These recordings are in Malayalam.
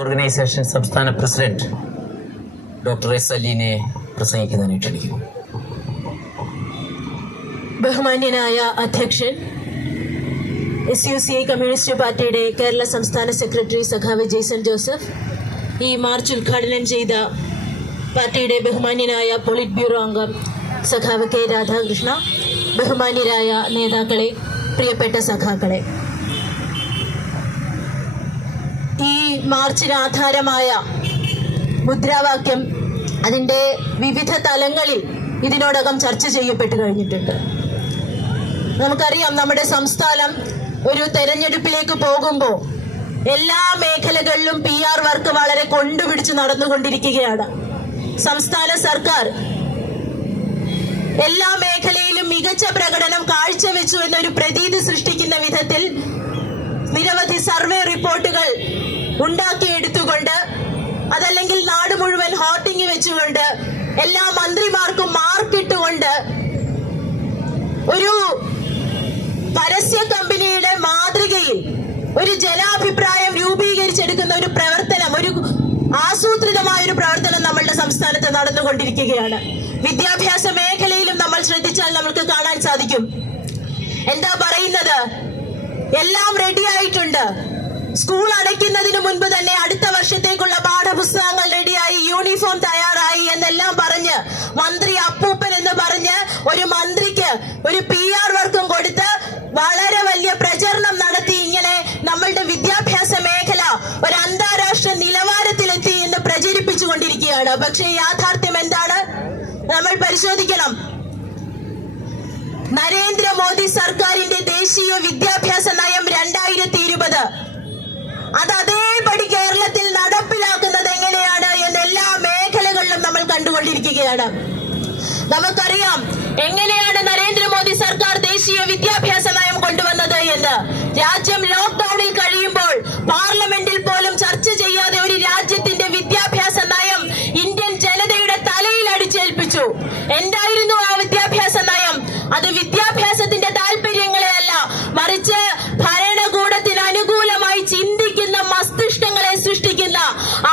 ഓർഗനൈസേഷൻ സംസ്ഥാന പ്രസിഡന്റ് ഡോക്ടർ എസ് അലീനെ പ്രസംഗിക്കുന്നതിന് ക്ഷണിക്കുന്നു. ബഹുമാന്യനായ അധ്യക്ഷൻ, SUCI കമ്മ്യൂണിസ്റ്റ് പാർട്ടിയുടെ കേരള സംസ്ഥാന സെക്രട്ടറി സഖാവ് ജെയ്സൺ ജോസഫ്, ഈ മാർച്ച് ഉദ്ഘാടനം ചെയ്ത പാർട്ടിയുടെ ബഹുമാന്യനായ പോളിറ്റ് ബ്യൂറോ അംഗം സഖാവ് കെ രാധാകൃഷ്ണ, ബഹുമാന്യരായ നേതാക്കളെ, പ്രിയപ്പെട്ട സഖാക്കളെ, ഈ മാർച്ചിന് ആധാരമായ മുദ്രാവാക്യം അതിൻ്റെ വിവിധ തലങ്ങളിൽ ഇതിനോടകം ചർച്ച ചെയ്യപ്പെട്ടു കഴിഞ്ഞിട്ടുണ്ട്. നമുക്കറിയാം, നമ്മുടെ സംസ്ഥാനം ഒരു തെരഞ്ഞെടുപ്പിലേക്ക് പോകുമ്പോൾ എല്ലാ മേഖലകളിലും PR വർക്ക് വളരെ കൊണ്ടുപിടിച്ച് നടന്നുകൊണ്ടിരിക്കുകയാണ്. സംസ്ഥാന സർക്കാർ എല്ലാ മേഖലയിലും മികച്ച പ്രകടനം കാഴ്ചവെച്ചു എന്നൊരു പ്രതീതി സൃഷ്ടിക്കുന്ന വിധത്തിൽ നിരവധി സർവേ റിപ്പോർട്ടുകൾ ഉണ്ടാക്കിയെടുത്തുകൊണ്ട്, അതല്ലെങ്കിൽ നാട് മുഴുവൻ ഹോർഡിംഗ് വെച്ചുകൊണ്ട്, എല്ലാ മന്ത്രിമാർക്കും മാർക്കിട്ടുകൊണ്ട് ഒരു പരസ്യ കമ്പനിയുടെ മാതൃകയിൽ ഒരു ജനാഭിപ്രായം രൂപീകരിച്ചെടുക്കുന്ന ഒരു പ്രവർത്തനം, ഒരു ആസൂത്രിതമായ ഒരു പ്രവർത്തനം നമ്മളുടെ സംസ്ഥാനത്ത് നടന്നുകൊണ്ടിരിക്കുകയാണ്. വിദ്യാഭ്യാസ മേഖലയിലും നമ്മൾ ശ്രദ്ധിച്ചാൽ നമുക്ക് കാണാൻ സാധിക്കും. എന്താ പറയുന്നത്? എല്ലാം റെഡി ആയിട്ടുണ്ട്. സ്കൂൾ അടയ്ക്കുന്നതിന് മുൻപ് തന്നെ അടുത്ത വർഷത്തേക്കുള്ള പാഠപുസ്തകങ്ങൾ റെഡിയായി, യൂണിഫോം തയ്യാറായി എന്നെല്ലാം പറഞ്ഞ് മന്ത്രി അപ്പൂപ്പൻ എന്ന് പറഞ്ഞ് ഒരു മന്ത്രിക്ക് ഒരു PR വർക്കും കൊടുത്ത് വളരെ വലിയ പ്രചരണം നടത്തി ഇങ്ങനെ നമ്മളുടെ വിദ്യാഭ്യാസ മേഖല ഒരു അന്താരാഷ്ട്ര നിലവാരത്തിലെത്തി എന്ന് പ്രചരിപ്പിച്ചുകൊണ്ടിരിക്കുകയാണ്. പക്ഷേ യാഥാർത്ഥ്യം എന്താണ്? നമ്മൾ പരിശോധിക്കണം. നരേന്ദ്രമോദി സർക്കാരിന്റെ ദേശീയ വിദ്യാഭ്യാസ നയം 2020 അത് അതേപടി കേരളത്തിൽ നടപ്പിലാക്കുന്നത് എങ്ങനെയാണ് എന്ന് എല്ലാ മേഖലകളിലും നമ്മൾ കണ്ടുകൊണ്ടിരിക്കുകയാണ്. നമുക്കറിയാം എങ്ങനെയാണ് നരേന്ദ്രമോദി സർക്കാർ ദേശീയ വിദ്യാഭ്യാസ നയം കൊണ്ടുവന്നത് എന്ന്. രാജ്യം ലോക്ക്ഡൌണിൽ കഴിയുമ്പോൾ പാർലമെന്റിൽ പോലും ചർച്ച ചെയ്യാതെ ഒരു രാജ്യത്തിന്റെ വിദ്യാഭ്യാസ നയം ഇന്ത്യൻ ജനതയുടെ തലയിൽ അടിച്ചേൽപ്പിച്ചു. എന്തായിരുന്നു ആ വിദ്യാഭ്യാസ നയം? അത് വിദ്യാഭ്യാസത്തിന്റെ താല്പര്യങ്ങളെയല്ല, മറിച്ച് ഭരണകൂടത്തിന് അനുകൂലമായി ചിന്തിക്കുന്ന മസ്തിഷ്കങ്ങളെ സൃഷ്ടിക്കുന്ന,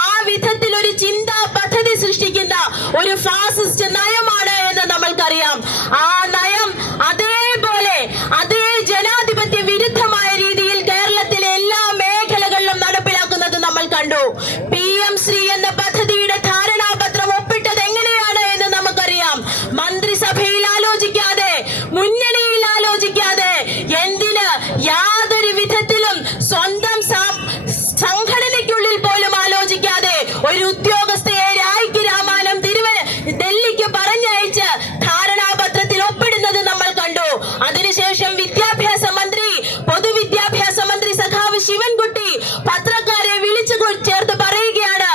ആ വിധത്തിൽ ഒരു ചിന്താ പദ്ധതി സൃഷ്ടിക്കുന്ന ഒരു ഫാസിസ്റ്റ് നയമാണ് എന്ന് നമ്മൾക്കറിയാം. ആ നയം അതേപോലെ അതേ ജനാധിപത്യ വിരുദ്ധമായ രീതിയിൽ കേരളത്തിലെ എല്ലാ മേഖലകളിലും നടപ്പിലാക്കുന്നത് നമ്മൾ കണ്ടു. PM ശ്രീ എന്ന പദ്ധതിയുടെ ധാരണാപത്രം ഒപ്പിട്ടത് എങ്ങനെയാണ് എന്ന് നമുക്കറിയാം. മന്ത്രിസഭയിൽ ആലോചിക്കാതെ, മുന്നണിയിൽ ആലോചിക്കാതെ, എന്തിന് യാതൊരു വിധത്തിലും സ്വന്തം സംഘടനയ്ക്കുള്ളിൽ പോലും ആലോചിക്കാതെ ഒരു ഉദ്യോഗസ്ഥയെ രായ്ക്ക് രാമാനം ഡൽഹിക്ക് പറഞ്ഞയച്ച് ധാരണാപത്രത്തിൽ ഒപ്പിടുന്നത് നമ്മൾ കണ്ടു. അതിനുശേഷം വിദ്യാഭ്യാസ മന്ത്രി, പൊതുവിദ്യാഭ്യാസ മന്ത്രി സഖാവ് ശിവൻകുട്ടി പത്രക്കാരെ വിളിച്ചു ചേർത്ത് പറയുകയാണ്,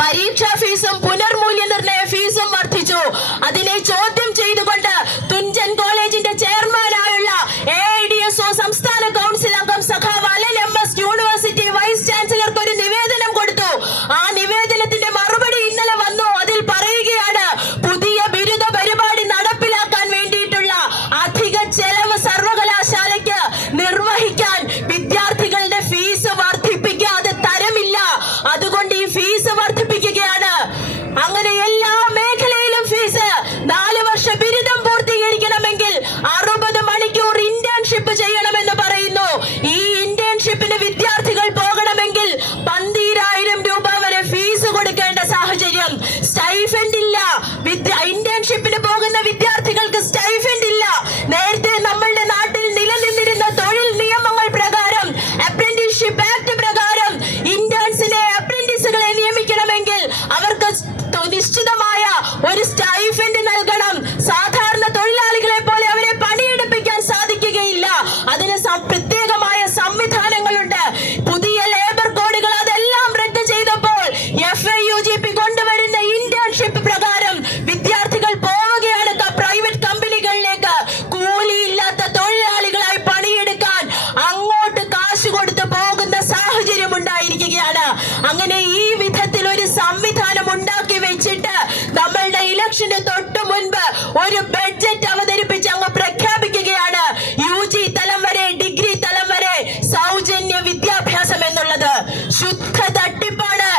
പരീക്ഷാ ഫീസും പുനർമൂല്യനിർണയ ഫീസും വർദ്ധിച്ചു. അതിനെ ചോദ്യം ചെയ്തുകൊണ്ട് തുഞ്ചൻ കോളേജിന്റെ ചെയർമാനായുള്ള AIDSO സംസ്ഥാന കൗൺസിൽ അംഗം സഖാവ് അലൻ MS യൂണിവേഴ്സിറ്റി വൈസ് ചാൻസലർക്ക് ഒരു നിവേദനം കൊടുത്തു. ആ നിവേദനത്തിന്റെ മറുപടി ഇന്നലെ വന്നു. അതിൽ പറയുകയാണ്, പുതിയ ബിരുദ പരിപാടി നടപ്പിലാക്കാൻ വേണ്ടിയിട്ടുള്ള അധിക ചെലവ് സർവകലാശാലയ്ക്ക് നിർവഹിക്കാൻ വിദ്യാർത്ഥികളുടെ ഫീസ് വർദ്ധിപ്പിക്കാതെ തരമില്ല. അതുകൊണ്ട് ഈ ഫീസ് വർദ്ധിപ്പിക്കുകയാണ്. അങ്ങനെ എല്ലാ മേഖലയിലും ഫീസ്. 4 വർഷ ബിരുദം പൂർത്തീകരിക്കണമെങ്കിൽ 60 മണിക്കൂർ ഇന്റേൺഷിപ്പ് ചെയ്യണമെന്ന് പറയുന്നു. ഈ ഇന്റേൺഷിപ്പിന് വിദ്യാർത്ഥികൾ പോകണമെങ്കിൽ 12,000 രൂപ വരെ ഫീസ് കൊടുക്കേണ്ട സാഹചര്യം. സ്റ്റൈഫൻഡ് ഇല്ല. ഇന്റേൺഷിപ്പിന് പോകുന്ന വിദ്യാർത്ഥികൾക്ക് സ്റ്റൈഫൻഡ് ഇല്ല. നേരത്തെ നമ്മളുടെ നാട്ടിൽ നിലനിന്നിരുന്ന തൊഴിൽ നിയമങ്ങൾ പ്രകാരം, അപ്രന്റീസ്ഷിപ്പ് ആക്ട് പ്രകാരം ഇന്റേൺസിനെ, അപ്രന്റീസുകളെ നിയമിക്കണമെങ്കിൽ അവർക്ക് നിശ്ചിതമായ ഒരു സ്റ്റൈഫൻഡ് നൽകണം. സാധാരണ തൊഴിലാളികളെ പോലെ അവരെ പണിയെടുപ്പിക്കാൻ സാധിക്കുകയില്ല. അതിന് പ്രത്യേകമായ സംവിധാനങ്ങളുണ്ട്. പുതിയ ലേബർ കോഡുകൾ അതെല്ലാം റദ്ദ് ചെയ്തപ്പോൾ FIUGP കൊണ്ടുവരുന്ന ഇന്റേൺഷിപ്പ് പ്രകാരം വിദ്യാർത്ഥികൾ പോവുകയാണ് പ്രൈവറ്റ് കമ്പനികളിലേക്ക്. കൂലിയില്ലാത്ത തൊഴിലാളികളായി പണിയെടുക്കാൻ അങ്ങോട്ട് കാശ് കൊടുത്ത് പോകുന്ന സാഹചര്യം ഉണ്ടായിരിക്കുകയാണ്. അങ്ങനെ ഈ വിധത്തിൽ ഒരു സംവിധാനം ഉണ്ടാക്കി വെച്ചിട്ട് നമ്മളുടെ ഇലക്ഷന് തൊട്ടു മുൻപ് ഒരു ബഡ്ജറ്റ് അവതരിപ്പിച്ച് അങ്ങ് പ്രഖ്യാപിക്കുകയാണ് UG തലം വരെ, ഡിഗ്രി തലം വരെ സൗജന്യ വിദ്യാഭ്യാസം എന്നുള്ളത്. ശുദ്ധ തട്ടിപ്പാണ്.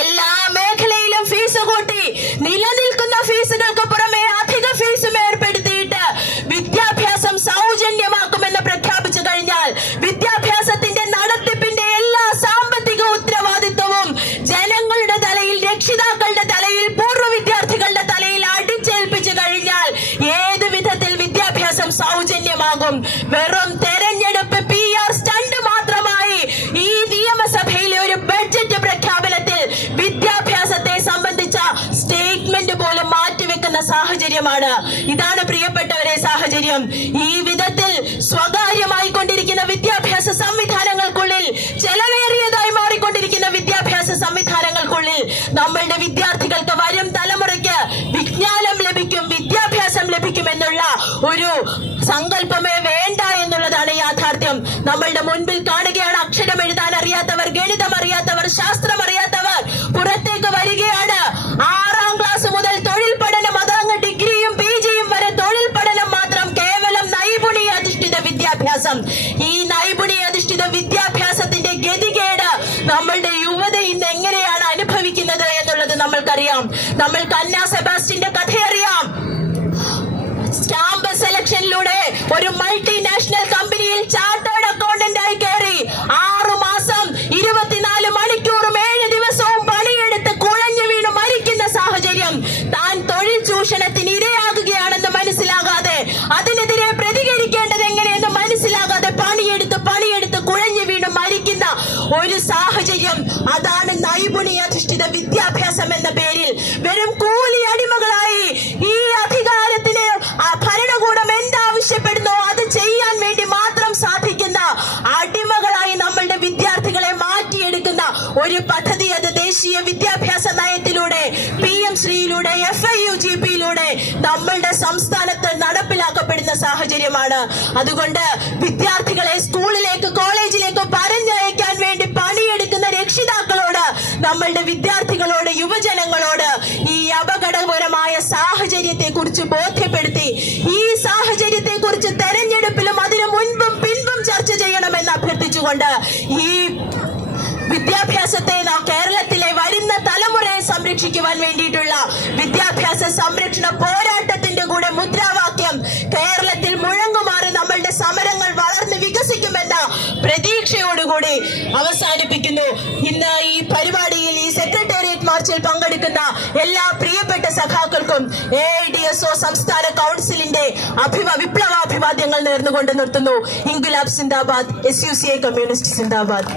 എല്ലാ മേഖലയിലും ഫീസ് കൂട്ടി, നിലനിൽക്കുന്ന ഫീസുകൾക്ക് പുറമെ അധിക ഫീസും ഏർപ്പെടുത്തിയിട്ട് വിദ്യാഭ്യാസം സൗജന്യമാക്കുമെന്ന് പ്രഖ്യാപിച്ചു കഴിഞ്ഞാൽ വിദ്യാഭ്യാസത്തിന്റെ നടത്തിപ്പിന്റെ എല്ലാ സാമ്പത്തിക ഉത്തരവാദിത്വവും ജനങ്ങളുടെ തലയിൽ, രക്ഷിതാക്കളുടെ തലയിൽ, പൂർവ്വ വിദ്യാർത്ഥികളുടെ തലയിൽ അടിച്ചേൽപ്പിച്ചു കഴിഞ്ഞാൽ ഏത് വിധത്തിൽ വിദ്യാഭ്യാസം സൗജന്യമാകും? വെറും തെരഞ്ഞെടുപ്പ് PR സ്റ്റണ്ട് മാത്രമായി ഈ നിയമസഭയിലെ ഒരു ബഡ്ജറ്റ് പ്രഖ്യാപനത്തിൽ വിദ്യാഭ്യാസത്തെ സംബന്ധിച്ച സ്റ്റേറ്റ്മെന്റ് പോലും മാറ്റിവെക്കുന്ന സാഹചര്യമാണ്. ഇതാണ് പ്രിയപ്പെട്ടവരെ സാഹചര്യം. ഈ വിധത്തിൽ സ്വകാര്യമായി കൊണ്ടിരിക്കുന്ന വിദ്യാഭ്യാസ സംവിധാനങ്ങൾക്കുള്ളിൽ, ചെലവേറിയതായി മാറിക്കൊണ്ടിരിക്കുന്ന വിദ്യാഭ്യാസ സംവിധാനങ്ങൾക്കുള്ളിൽ നമ്മളുടെ വിദ്യാർത്ഥികൾക്ക്, വരും തലമുറയ്ക്ക് വിജ്ഞാനം ലഭിക്കും, വിദ്യാഭ്യാസം ലഭിക്കുമെന്നുള്ള ഒരു സങ്കല്പമേ വേണ്ട എന്നുള്ളതാണ് യാഥാർത്ഥ്യം. നമ്മളുടെ മുൻപിൽ കാണുകയാണ്, അക്ഷരം എഴുതാൻ അറിയാത്തവർ, ഗണിതം അറിയാത്തവർ, ശാസ്ത്രം അറിയാത്തവർ പുറത്തേക്ക് വരികയാണ്. 6ാം ക്ലാസ് മുതൽ തൊഴിൽ പഠനം, അതങ്ങ് ഡിഗ്രിയും PGയും വരെ തൊഴിൽ പഠനം മാത്രം, കേവലം നൈപുണ്യാധിഷ്ഠിത വിദ്യാഭ്യാസം. ഈ നൈപുണ്യാധിഷ്ഠിത വിദ്യാഭ്യാസത്തിന്റെ ഗതികേട് നമ്മളുടെ യുവത ഇന്ന് എങ്ങനെയാണ് അനുഭവിക്കുന്നത് എന്നുള്ളത് നമ്മൾക്കറിയാം. നമ്മൾക്ക് അന്ന സെബാസ്റ്റ്യന്റെ കഥയറിയാം. സ്റ്റാമ്പ് സെലക്ഷനിലൂടെ ഒരു മൾട്ടിനാഷണൽ കമ്പനിയിൽ ചാർട്ടേഡ് അക്കൗണ്ടന്റ് ആയി കയറി 6 മാസം 24 മണിക്കൂറും 7 ദിവസവും പണിയെടുത്ത് കുഴഞ്ഞു വീണ് മരിക്കുന്ന സാഹചര്യം. താൻ തൊഴിൽ ചൂഷണത്തിന് ഇരയാകുകയാണെന്ന് മനസ്സിലാകാതെ, അതിനെതിരെ പ്രതികരിക്കേണ്ടത് എങ്ങനെയെന്ന് മനസ്സിലാകാതെ പണിയെടുത്ത് കുഴഞ്ഞു വീണ് മരിക്കുന്ന ഒരു സാഹചര്യം. അതാണ് നൈപുണ്യാധിഷ്ഠിത വിദ്യാഭ്യാസം എന്ന പേരിൽ വെറും കൂലി അടിമകളായി ഈ അധികാരത്തിന് ഭരണകൂടം എന്താവശ്യപ്പെടുന്നോ അത് ചെയ്യാൻ വേണ്ടി മാത്രം സാധിക്കുന്ന അടിമകളായി നമ്മളുടെ വിദ്യാർത്ഥികളെ മാറ്റിയെടുക്കുന്ന ഒരു പദ്ധതി, അത് ദേശീയ വിദ്യാഭ്യാസ നയത്തിലൂടെ, PM ശ്രീയിലൂടെ, FIUGPയിലൂടെ നമ്മളുടെ സംസ്ഥാനത്ത് നടപ്പിലാക്കപ്പെടുന്ന സാഹചര്യമാണ്. അതുകൊണ്ട് വിദ്യാർത്ഥികളെ സ്കൂളിലേക്ക്, കോളേജിലേക്ക് പറഞ്ഞയക്കാൻ വേണ്ടി പണിയെടുക്കുന്ന രക്ഷിതാക്കളോട്, നമ്മളുടെ വിദ്യാർത്ഥികളോട്, യുവജനങ്ങളോട് ഈ അപകടകരമായ സാഹചര്യത്തെ കുറിച്ച് ബോധ്യപ്പെടുത്തി, ഈ സാഹചര്യത്തെ കുറിച്ച് തെരഞ്ഞെടുപ്പിലും അതിനു മുൻപും പിൻപും ചർച്ച ചെയ്യണമെന്ന് അഭ്യർത്ഥിച്ചുകൊണ്ട് ഈ വിദ്യാഭ്യാസത്തെ കേരളത്തിലെ വരുന്ന തലമുറയെ സംരക്ഷിക്കുവാൻ വേണ്ടിയിട്ടുള്ള വിദ്യാഭ്യാസ സംരക്ഷണ പോരാട്ടത്തിന്റെ കൂടെ മുദ്രാവാക്യം കേരളത്തിൽ മുഴങ്ങുമാറി നമ്മളുടെ സമരങ്ങൾ വളർന്ന് വികസിക്കുമെന്ന പ്രതീക്ഷയോടുകൂടി അവസാനിപ്പിക്കുന്നു. ഇന്ന് ഈ പരിപാടിയിൽ, ഈ സെക്രട്ടേറിയറ്റ് മാർച്ചിൽ പങ്കെടുക്കുന്ന എല്ലാ പ്രിയപ്പെട്ട സഖാക്കൾക്കും AIDSO സംസ്ഥാന കൗൺസിലിന്റെ വിപ്ലവാഭിവാദ്യങ്ങൾ നേർന്നുകൊണ്ട് നിർത്തുന്നു. ഇൻക്വിലാബ് സിന്ദാബാദ്, SUCI കമ്മ്യൂണിസ്റ്റ് സിന്ദാബാദ്.